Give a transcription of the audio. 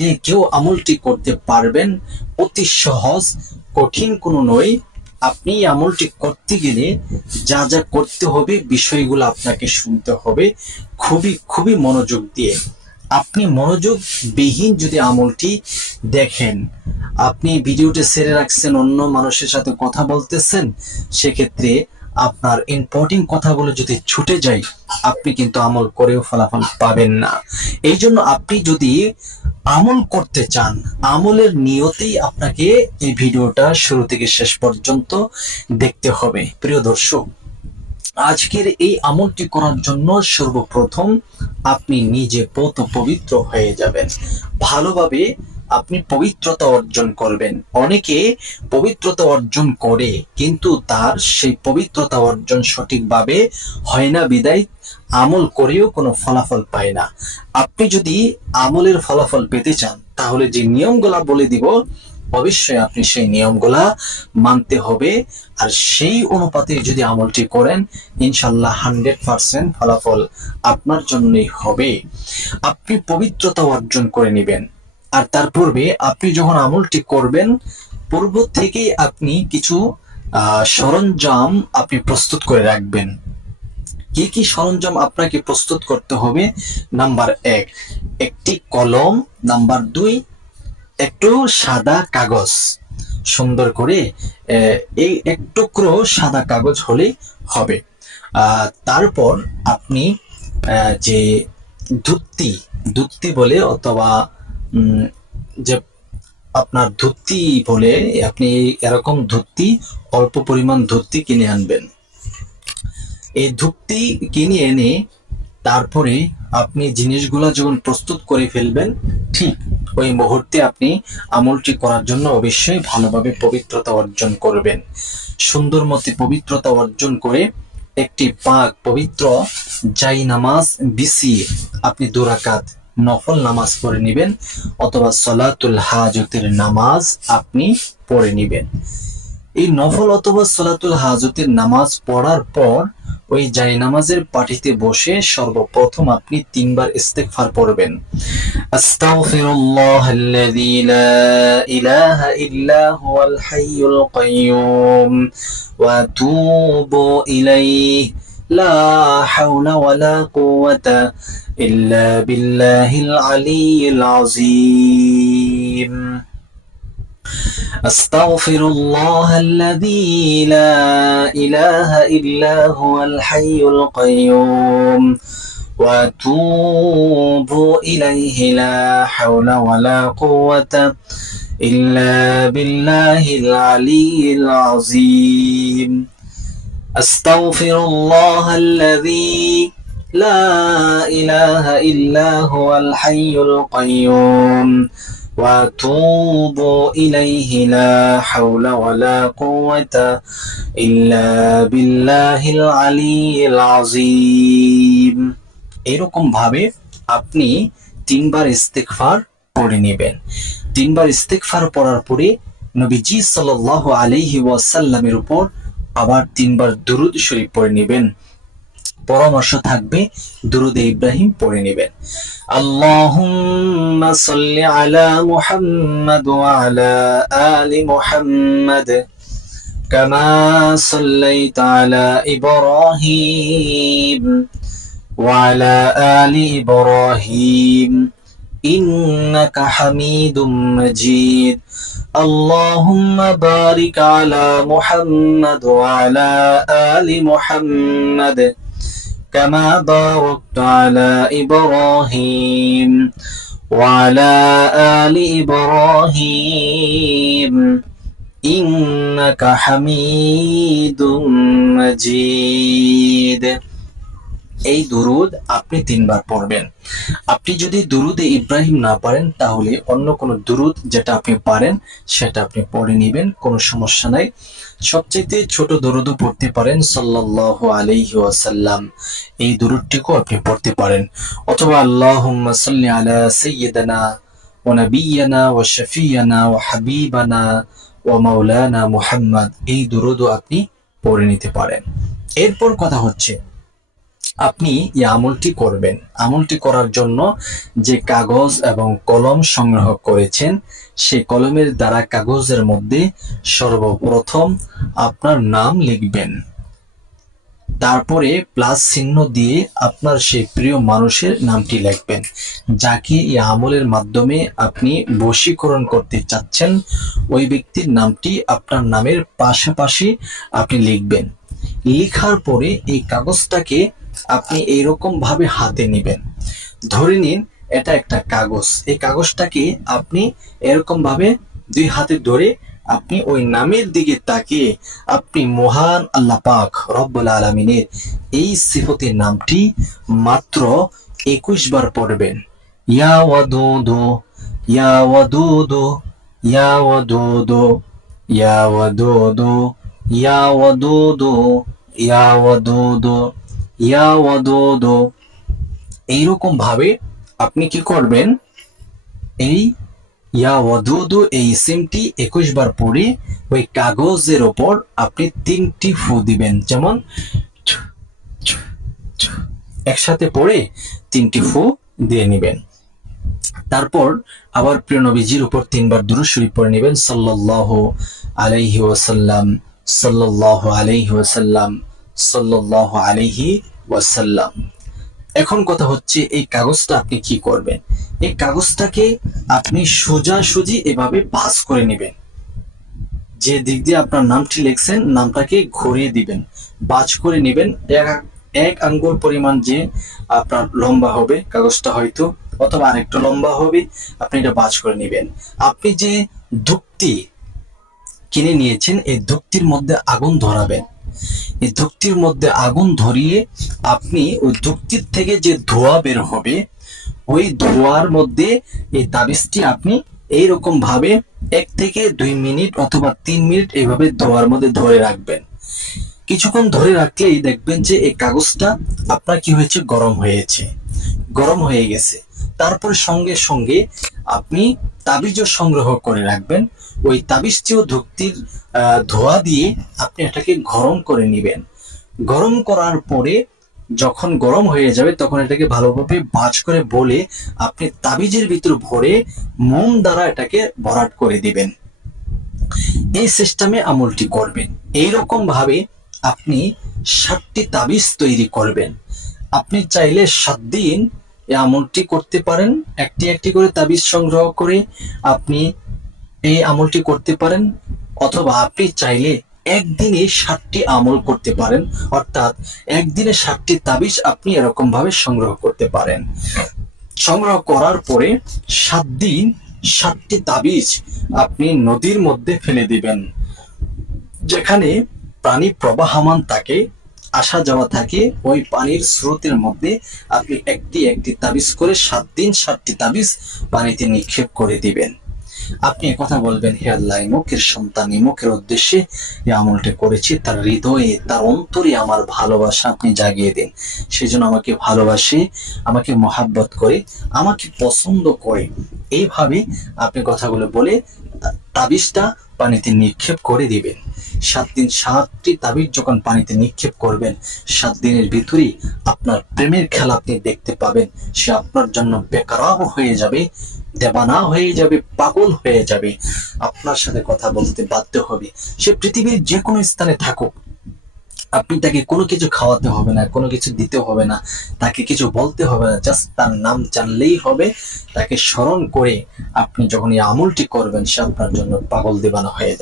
যে কেউ আমলটি করতে পারবেন, অতি সহজ, কঠিন কোনো নয়। আপনি আমলটি করতে গেলে যা যা করতে হবে বিষয়গুলো আপনাকে শুনতে হবে খুবই খুবই মনোযোগ দিয়ে। আপনি মনোযোগ বিহীন যদি আমলটি দেখেন, আপনি ভিডিওটি ছেড়ে রাখছেন, অন্য মানুষের সাথে কথা বলতেছেন, সেক্ষেত্রে আপনার ইম্পর্টেন্ট কথাগুলো যদি ছুটে যায়, আপনি কিন্তু আমল করেও ফলাফল পাবেন না। এই জন্য আপনি যদি আমল করতে চান, আমলের নিয়তেই আপনাকে এই ভিডিওটা শুরু থেকে শেষ পর্যন্ত দেখতে হবে। প্রিয় দর্শক, আজকের এই আমলটি করার জন্য সর্বপ্রথম আপনি নিজে পবিত্র হয়ে যাবেন, ভালোভাবে আপনি পবিত্রতা অর্জন করবেন। অনেকে পবিত্রতা অর্জন করে কিন্তু তার সেই পবিত্রতা অর্জন সঠিকভাবে হয় না, বিদায় আমল করেও কোনো ফলাফল পায় না। আপনি যদি আমলের ফলাফল পেতে চান, তাহলে যে নিয়মগুলা বলে দিব অবশ্যই আপনি সেই নিয়মগুলা মানতে হবে। আর সেই অনুপাতে যদি আমলটি করেন, ইনশাল্লাহ 100% ফলাফল আপনার জন্যই হবে। আপনি পবিত্রতা অর্জন করে নেবেন। আর তার পূর্বে আপনি যখন আমলটি করবেন, পূর্ব থেকেই আপনি কিছু সরঞ্জাম আপনি প্রস্তুত করে রাখবেন। কি কি সরঞ্জাম আপনাকে প্রস্তুত করতে হবে? নাম্বার 1, একটি কলম। নাম্বার 2, একটু সাদা কাগজ। সুন্দর করে এই এক টুকরো সাদা কাগজ হলে হবে। তারপর আপনি যে ধুত্তি বলে, অথবা যে আপনার ধুত্তি বলে, আপনি এরকম ধুত্তি, অল্প পরিমাণ ধুত্তি কিনে আনবেন। এই ধুত্তি কিনে এনে তারপরে আপনি জিনিসগুলো যখন প্রস্তুত করে ফেলবেন, ঠিক ওই মুহূর্তে আপনি আমলটি করার জন্য অবশ্যই ভালোভাবে পবিত্রতা অর্জন করবেন। সুন্দর মতে পবিত্রতা অর্জন করে একটি পাক পবিত্র জাই নামাজ বিছিয়ে আপনি 2 রাকাত নফল নামাজ পড়ে নেবেন, অথবা সলাতুল হাজতের নামাজ আপনি পড়ে নেবেন। এই নফল অথবা সলাতুল হাজতের নামাজ পড়ার পর ওই জাই নামাজের পাটিতে বসে সর্বপ্রথম আপনি 3 বার ইস্তেগফার পড়বেন। আস্তাগফিরুল্লাহাল্লাযী লা ইলাহা ইল্লা হুয়াল হাইয়ুল কাইয়্যুম ওয়া আতুবু ইলাইহি লা হাওলা ওয়ালা কুওয়াতা ইল্লা বিল্লাহিল আলিয়্যিল আযীম। أستغفر الله الذي لا إله إلا هو الحي القيوم وأتوب إليه لا حول ولا قوة إلا بالله العلي العظيم. أستغفر الله الذي لا إله إلا هو الحي القيوم وأتوب إليه لا حول ولا قوة إلا بالله العلي العظيم. এরকম ভাবে আপনি 3 বার ইস্তেগফার পড়ে নেবেন। 3 বার ইস্তেগফার পড়ার পরে নবীজি সাল্লাল্লাহু আলাইহি ওয়াসাল্লামের উপর আবার 3 বার দুরূদ শরীফ পড়ে নেবেন। পরামর্শ থাকবে দুরূদে ইব্রাহিম পড়ে নেবেন। আল্লাহুম্মা সাল্লি আলা মুহাম্মাদ ওয়া আলা আলি মুহাম্মাদ কামা সাল্লাইতা আলা ইব্রাহিম ওয়া আলা আলি ইব্রাহিম ইন্নাকা হামিদুম মাজিদ। আল্লাহুম্মা বারিক আলা মুহাম্মাদ ওয়া আলা আলি মুহাম্মাদ كما باركت على إبراهيم وعلى آل إبراهيم إنك حميد مجيد. এই দুরূদ আপনি 3 বার পড়বেন। আপনি যদি দুরূদে ইব্রাহিম না পারেন, তাহলে অন্য কোনো দুরূদ যেটা আপনি পারেন সেটা আপনি পড়ে নেবেন, কোনো সমস্যা নাই। সবচেয়ে ছোট দুরূদও পড়তে পারেন, সাল্লাল্লাহু আলাইহি ওয়াসাল্লাম, এই দুরূদটিও আপনি পড়তে পারেন। অথবা আল্লাহুম্মা সাল্লি আলা সাইয়্যিদিনা ওয়া নাবিয়্যিনা ওয়া শাফিয়্যিনা ওয়া হাবিবানা ওয়া মাওলানা মুহাম্মদ, এই দুরূদও আপনি পড়ে নিতে পারেন। এরপর কথা হচ্ছে, আপনি এই আমলটি করবেন। আমলটি করার জন্য যে কাগজ এবং কলম সংগ্রহ করেছেন, সেই কলমের দ্বারা কাগজের মধ্যে সর্বপ্রথম আপনার নাম লিখবেন। তারপরে প্লাস চিহ্ন দিয়ে আপনার সেই প্রিয় মানুষের নামটি লিখবেন, যাকে এই আমলের মাধ্যমে আপনি বশীকরণ করতে চাচ্ছেন। ওই ব্যক্তির নামটি আপনার নামের পাশাপাশি আপনি লিখবেন। লিখার পরে এই কাগজটাকে আপনি এইরকম ভাবে হাতে নেবেন। ধরে নিন এটা একটা কাগজ। এই কাগজটাকে আপনি এরকম ভাবে দুই হাতে ধরে আপনি ওই নামের দিকে তাকিয়ে আপনি মহান আল্লাহ পাক রব্বুল আলামিনের এই সিফতের নামটি মাত্র 21 বার পড়বেন। ইয়া ওয়াদুদু, ইয়া ওয়াদুদু, ইয়া ওয়াদুদু, ইয়া ওয়াদুদু, ইয়া ওয়াদুদু, ইয়া ওয়াদুদু, ইয়া ওয়াদুদু। এইরকম ভাবে আপনি কি করবেন, এই ইয়া ওয়াদুদু এই ইসিমটি 21 বার পড়ে ওই কাগজের ওপর আপনি 3টি ফু দিবেন। যেমন একসাথে পড়ে 3টি ফু দিয়ে নেবেন। তারপর আবার প্রিয় নবীজির উপর 3 বার দুরূদ শরীফ পড়ে নেবেন। সাল্লাল্লাহু আলাইহি ওয়াসাল্লাম, সাল্লাল্লাহু আলাইহি ওয়াসাল্লাম, সাল্লাল্লাহু আলাইহি ওয়াসাল্লাম। এখন কথা হচ্ছে এই কাগজটা আপনি কি করবেন। এই কাগজটাকে আপনি সোজাসুজি এভাবে ভাঁজ করে নেবেন। যে দিক দিয়ে আপনার নামটি লিখছেন নামটাকে ঘুরিয়ে দিবেন, ভাঁজ করে নেবেন। এক আঙ্গুল পরিমাণ যে আপনার লম্বা হবে কাগজটা, হয়তো অথবা আরেকটু লম্বা হবে, আপনি এটা ভাঁজ করে নেবেন। আপনি যে ধূপটি কিনে নিয়েছেন এই ধূপটির মধ্যে আগুন ধরাবেন। এই ধূপটির মধ্যে আগুন ধরিয়ে আপনি ওই ধূপটির থেকে যে ধোঁয়া বের হবে ওই ধোঁয়ার মধ্যে এই তাবিজটি আপনি এইরকম ভাবে 1 থেকে 2 মিনিট অথবা 3 মিনিট এইভাবে ধোঁয়ার মধ্যে ধরে রাখবেন। কিছুক্ষণ ধরে রাখলেই দেখবেন যে এই কাগজটা আপনার কি হয়েছে, গরম হয়েছে, গরম হয়ে গেছে। তারপর সঙ্গে সঙ্গে আপনি তাবিজও সংগ্রহ করে রাখবেন। ওই তাবিজটিও ধূপটির ধোঁয়া দিয়ে আপনি এটাকে গরম করে নেবেন। গরম করার পরে যখন গরম হয়ে যাবে তখন এটাকে ভালোভাবে ভাঁজ করে বলে আপনি তাবিজের ভিতর ভরে মোম দ্বারা এটাকে ভরাট করে দিবেন। এই সিস্টেমে আমলটি করবেন। এইরকম ভাবে আপনি 7টি তাবিজ তৈরি করবেন। আপনি চাইলে 7 দিন এই আমলটি করতে পারেন। একটি একটি করে তাবিজ সংগ্রহ করে আপনি এই আমলটি করতে পারেন, অথবা আপনি চাইলে একদিনে 7টি আমল করতে পারেন, অর্থাৎ একদিনে 7টি তাবিজ আপনি এরকম ভাবে সংগ্রহ করতে পারেন। সংগ্রহ করার পরে 7 দিন 7টি তাবিজ আপনি নদীর মধ্যে ফেলে দিবেন। যেখানে পানি প্রবাহমান থাকে, আসা যাওয়া থাকে, ওই পানির স্রোতের মধ্যে আপনি একটি একটি তাবিজ করে 7 দিন 7টি তাবিজ পানিতে নিক্ষেপ করে দিবেন। আপনি কথা বলবেন, হে আল্লাহ, মুখের সন্তান মুখের উদ্দেশ্যে এই আমলটা করেছি, তার হৃদয়ে তার অন্তরে আমার ভালোবাসা আপনি জাগিয়ে দিন। সেজন্য আমাকে ভালোবাসে, আমাকে মহাব্বত করে, আমাকে পছন্দ করে। এইভাবে আপনি কথাগুলো বলে তাবিজটা পানিতে নিক্ষেপ করে দিবেন। 7 দিন 7টি তাবিজ যখন পানিতে নিক্ষেপ করবেন, 7 দিনের ভিতরেই আপনার প্রেমের খেলা আপনি দেখতে পাবেন। সে আপনার জন্য বেকারার হয়ে যাবে, দেবানা হয়ে যাবে, পাগল হয়ে যাবে, আপনার সাথে কথা বলতে বাধ্য হবে। সে পৃথিবীর যে কোনো স্থানে থাকুক, আপনি তাকে কোনো কিছু খাওয়াতে হবে না, কোনো কিছু দিতে হবে না, তাকে কিছু বলতে হবে না, জাস্ট তার নাম জানলেই হবে। তাকে স্মরণ করে আপনি যখন এই আমলটি করবেন, সে আপনার জন্য পাগল দেবানা হয়ে যাবে।